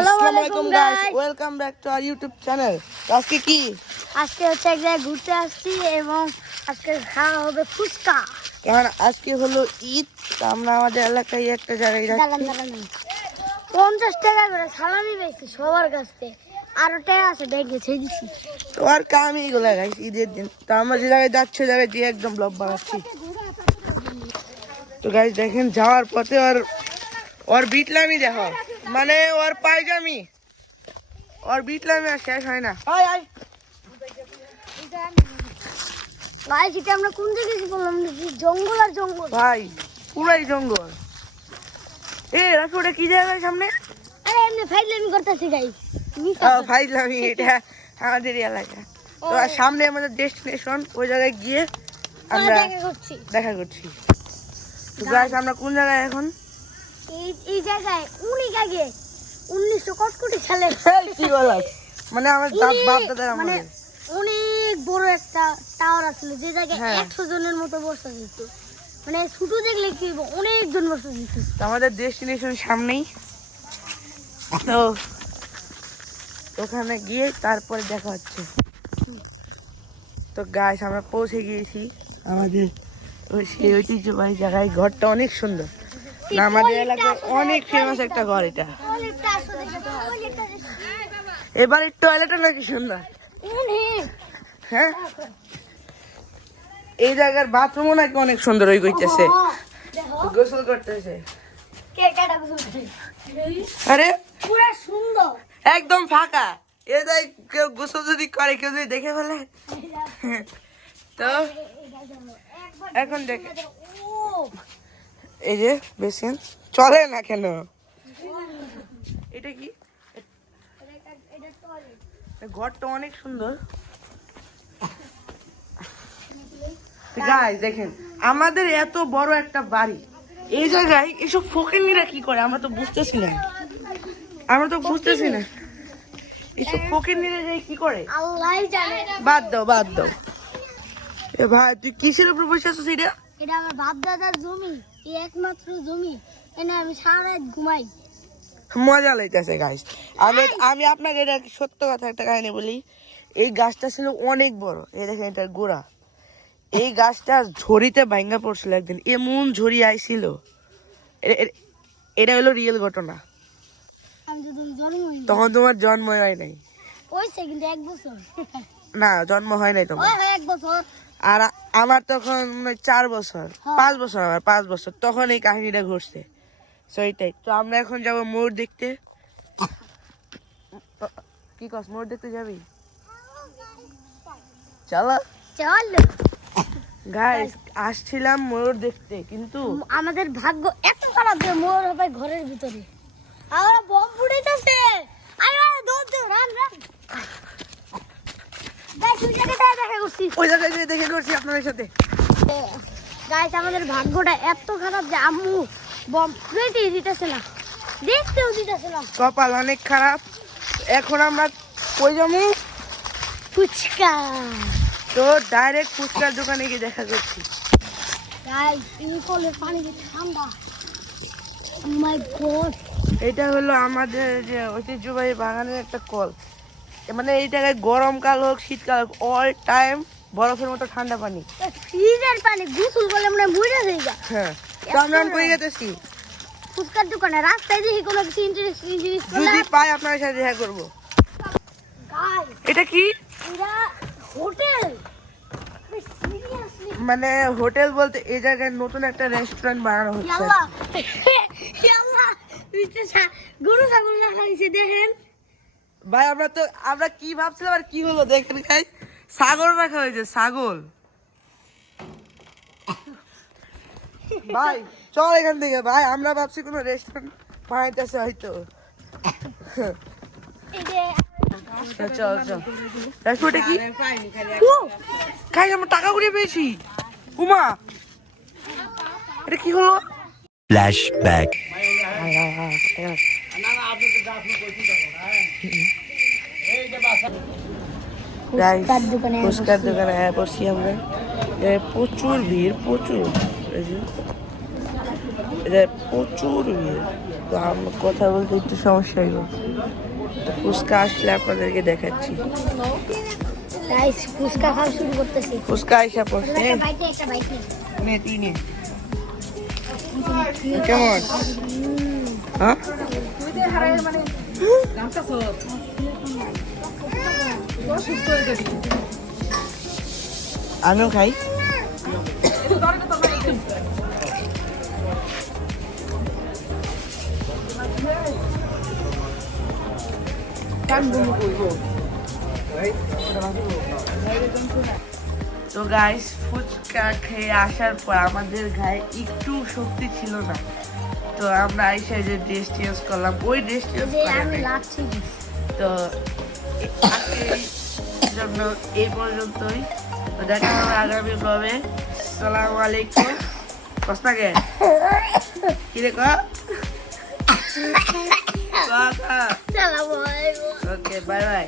আসসালামু আলাইকুম guys, welcome back to our YouTube channel. আজকে কি? আজকে হচ্ছে এক জায়গায় ঘুরতে আসছি এবং আজকে খাওয়া হবে ফুচকা। কারণ আজকে হলো ঈদ, তো আমরা আমাদের এলাকায় একটা জায়গায় যাচ্ছি। 50 টাকা করে সালামি পেয়েছি সবার কাছ থেকে, আরো টাকা আছে ব্যাগে ছেড়ে দিচ্ছি। তো আর কাম এইগুলো গাইস, ঈদের দিন তো আমরা যে জায়গায় যাচ্ছি ওই জায়গায় দিয়ে একদম ব্লগ বানাচ্ছি। তো গাইস দেখেন, যাওয়ার পথে ওর বিটলামি দেখো, মানে ওর পায়জামি, ওর বিটলামি আর শেষ হয় না। গাইস, এটা আমরা কোন জায়গায় বললাম, জঙ্গল আর জঙ্গল ভাই, পুরাই জঙ্গল। রাখো, ওটা কি জায়গায় সামনে? আরে এমনি ফাইজলামি করতেছি গাইস। ফাইজলামি, এটা আমাদের এলাকা। তো আর সামনে আমাদের ডেস্টিনেশন, ওই জায়গায় গিয়ে আমরা দেখা করছি। তো গাইস, আমরা কোন জায়গায় এখন? এই জায়গায় অনেক আগে 1900 কটকটি সালে কি বলা, মানে আমার বাপ দাদার মানে আমাদের অনেক বড় একটা টাওয়ার আছিল, যে জায়গায় 100 জনের মতো বসা যেত। মানে ছোট দেখলে কি অনেক জন বসা যেত। আমাদের ডেস্টিনেশন সামনেই, তো ওখানে গিয়ে তারপরে দেখা হচ্ছে। তো গাইস, আমরা পৌঁছে গিয়েছি আমাদের ওই সেই ঐতিহ্যবাহী জায়গায়। ঘরটা অনেক সুন্দর, না আমাদের এলাকায় অনেক ফেমাস একটা ঘর এটা। এবারে টয়লেটটা নাকি সুন্দর, হ্যাঁ এই জায়গার বাথরুমও নাকি অনেক সুন্দর। ওই কইতেছে গোসল করতেছে। আরে পুরো সুন্দর, একদম ফাঁকা। এটাই কেউ গোসল যদি করে, কেউ যদি দেখে ফেলে, তো এখন দেখে এই যে বেসিন চলে না কেন? এটা কি? ঘরটা অনেক সুন্দর। গাইস দেখেন, আমাদের এত বড় একটা বাড়ি, এই জায়গায় এসব ফকিন্নিরা কি করে আমরা তো বুঝতেছি না। এসব ফকিন্নিরা যাই কি করে আল্লাহই জানে। বাদ দাও। এ ভাই, তুই কিসের উপর বসে আছিস? এটা আমার বাপ দাদার জমি, এই একমাত্র জমি। এনে আমি সারা রাত ঘুমাই, মজা লাইতেছে গাইস। আমি আপনাকে এটা সত্য কথা একটা কাহিনী বলি। এই গাছটা ছিল অনেক বড়, এই দেখেন এটার গোড়া। এই গাছটা ঝড়িতে ভাঙ্গা পড়ছিল একদিন, এমন ঝড়ি আইছিল। এটা হলো রিয়েল ঘটনা। আমি তো জন্ম হইনি। তখন তোমার জন্ম হয় নাই। হয়েছে কিন্তু 1 বছর। না, জন্ম হয় নাই তোমার। 1 বছর। আর আমার তখন 4 বছর, 5 বছর, আমার 5 বছর তখন এই কাহিনীটা ঘটছে। সেইটাই তো আমরা এখন যাব মোড় দেখতে। কি কস, মোড় দেখতে যাবি? চলো গাইস, আসছিলাম মোড় দেখতে, কিন্তু আমাদের ভাগ্য এত খারাপ যে মোর হবে ঘরের ভিতরে। আমরা বম ফুটাইতেছে। আরে দৌড় রান। গাইস, ওই জায়গায় গিয়ে দেখে করছি আপনাদের সাথে। গাইস, আমাদের ভাগ্যটা এত খারাপ যে আম্মু বম ফুটাইতেই দিতেছে না, দেখতেও দিতেছে না। কপাল অনেক খারাপ। এখন আমরা কই যাবো? ফুচকা। তো ডাইরেক্ট ফুচকার দোকানে গিয়ে দেখা করছি। গাইস, এই কলের পানি যে ঠান্ডা। ও মাই গড, এটা হলো আমাদের যে ঐতিহ্যবাহী বাগানের একটা কল। মানে এই জায়গায় গরমকাল হোক শীতকাল হোক, অল টাইম বরফের মতো ঠান্ডা পানি। ফ্রিজের পানি গোসল করলে মনে হয় মরে যাইগা। হ্যাঁ, তো আমরা কই যেতেছি? ফুচকার দোকানে। রাস্তায় দেখি কোনো কিছু ইন্টারেস্টিং জিনিস যদি পাই আপনার সাথে দেখা করবো। গাইস, এটা কি? এটা হোটেল। মানে হোটেল বলতে এই জায়গায় নতুন একটা রেস্টুরেন্ট বানানো হচ্ছে। আল্লাহ আল্লাহ, গরু ছাগল না খাইছে দেখেন ভাই, আমরা কি ভাবছিলাম আর কি হলো দেখেন গাইস, ছাগল রাখা হয়েছে, ছাগল। ভাই চল এখান থেকে, ভাই আমরা ভাবছি কোনো রেস্টুরেন্ট বানাইতেছে হয়তো। এই যে চল রেস্টুরেন্টে কি খাই, আমরা টাকা উড়িয়ে পেয়েছি। উমা, এটা কি হলো? ফ্ল্যাশব্যাক। ফুচকার দোকানে বসছি আমরা। প্রচুর ভিড়, প্রচুর প্রচুর ভিড়। তো আমরা কথা বলতে একটু সমস্যা হইল। ফুচকা আসলে আপনাদেরকে দেখাচ্ছি। গাইস ফুচকা খাওয়া শুরু করতেছি। ফুচকা আইসা পড়ছে। একটা বাইট নে। নে তুই নে। কেমন? হ্যাঁ? আমিও খাই। তো গাইস ফুচকা খেয়ে আসার পর আমাদের গায়ে একটু শক্তি ছিল না, তো আমরা আইসা যে ড্রেস চেঞ্জ করলাম, ওই ড্রেস চেঞ্জ যে করে আমি নাই। লাচ্ছি। তো আজকের জন্য এই পর্যন্তই। তো দেখা হবে আগামী ব্লগে। আসসালামু আলাইকুম। কস্তাকে কিরে ক সালাম আলাইকুম। Okay bye bye.